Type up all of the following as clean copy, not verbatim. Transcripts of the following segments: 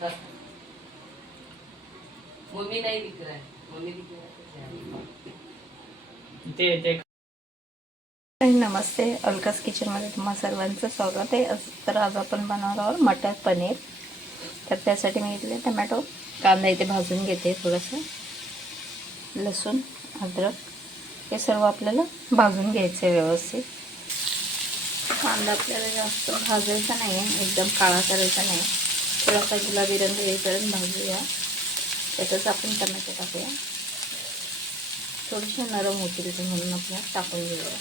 Mummy नहीं दिख रहा है, मम्मी दिख रहा है। नमस्ते, अलकास किचनमध्ये तुम्हाला सर्वांचं स्वागत आहे. तर आज आपण बनवणार आहोत मटर पनीर. तर त्यासाठी मी घेतले टमॅटो, कांदा इथे भाजून घेते, थोडंसं लसूण, अद्रक हे सर्व आपल्याला भाजून घ्यायचं आहे व्यवस्थित. कांदा आपल्याला जास्त भाजायचा नाही आहे, एकदम काळा करायचा नाही, थोडासा गुलाबी रंग येईपर्यंत भाजूया. त्यातच आपण टमॅटो टाकूया, थोडेसे नरम होतील म्हणून आपल्याला टाकून घेऊया.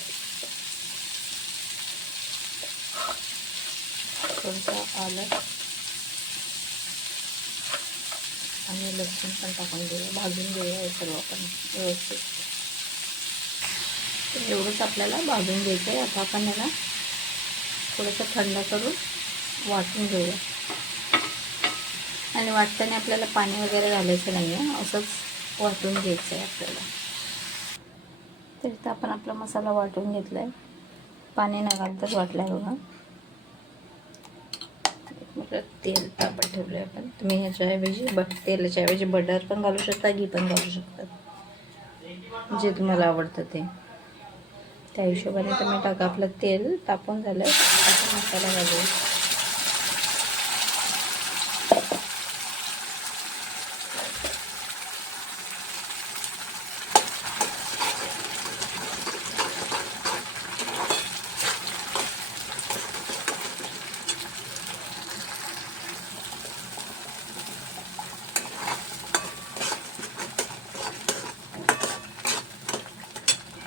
थोडंसं आलं आणि लसूण पण टाकून घेऊया, भाजून घेऊया हे सर्व आपण व्यवस्थित. तर एवढंच आपल्याला भाजून घ्यायचं आहे. आता आपण याला थोडंसं थंड करून वाटून घेऊया. आणि वाटताना आपल्याला पाणी वगैरे घालायचं नाही आहे, असंच वाटून घ्यायचं आहे आपल्याला. तर इथं आपण आपला मसाला वाटून घेतला आहे, पाणी न घालताच वाटलं आहे बघा. तेल तापत ठेवलं आपण. तुम्ही ह्याच्याऐवजी तेलाच्या ऐवजी बटर पण घालू शकता, घी पण घालू शकता, जे तुम्हाला आवडतं ते त्या हिशोबाने तुम्ही टाका. आपलं तेल तापून झालं, आता मसाला घालूया.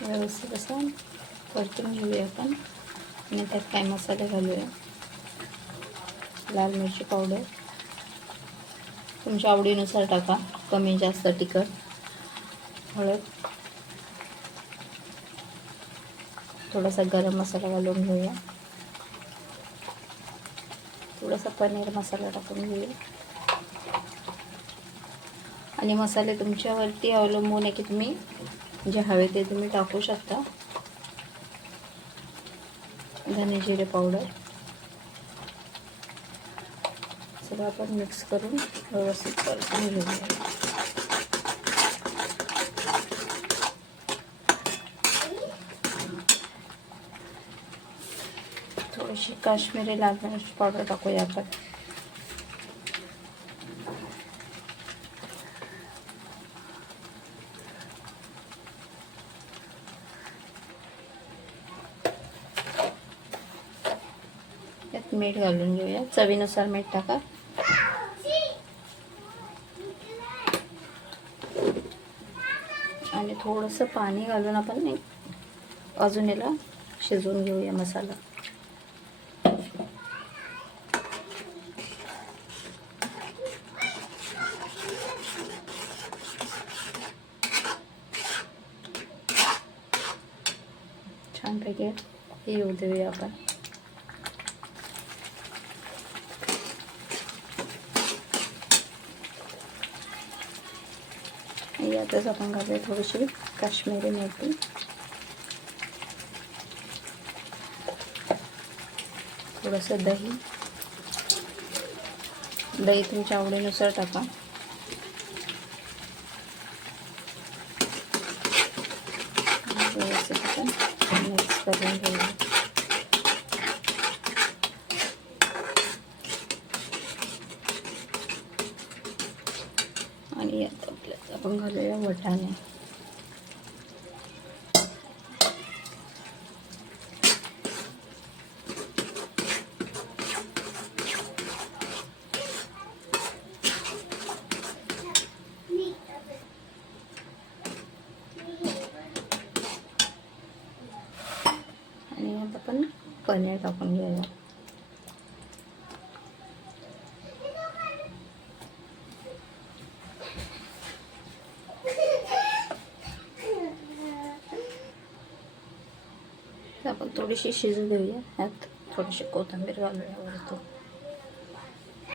व्यवस्थित असं परतून घेऊया आपण. आणि त्यात काय मसाले घालूया. लाल मिरची पावडर तुमच्या आवडीनुसार टाका, कमी जास्त तिखट. हळद, थोडासा गरम मसाला घालून घेऊया. थोडासा पनीर मसाला टाकून घेऊया. आणि मसाले तुमच्यावरती अवलंबून आहे की तुम्ही जे हवे ते तुम्ही टाकू शकता. धने जिरे पावडर सगळं आपण मिक्स करून व्यवस्थित परतून घेऊया. थोडीशी काश्मीरी लाल मिरची पावडर टाकूया आपण. त्यात मीठ घालून घेऊया, चवीनुसार मीठ टाका. आणि थोडंसं पाणी घालून आपण अजून याला शिजवून घेऊया मसाला. छानपैकी हे येऊ देऊया आपण. यातच आपण घालूया थोडीशी काश्मीरी मिरची, थोडंसं दही. दही तुमच्या आवडीनुसार टाका. मिक्स करून घेऊया. आणि यात आपण घालूया वाटाणे. आणि यात आपण पनीर टाकून घेऊया. आपण थोडीशी शिजू देऊया. यात थोडीशी कोथिंबीर घालूया वरतून.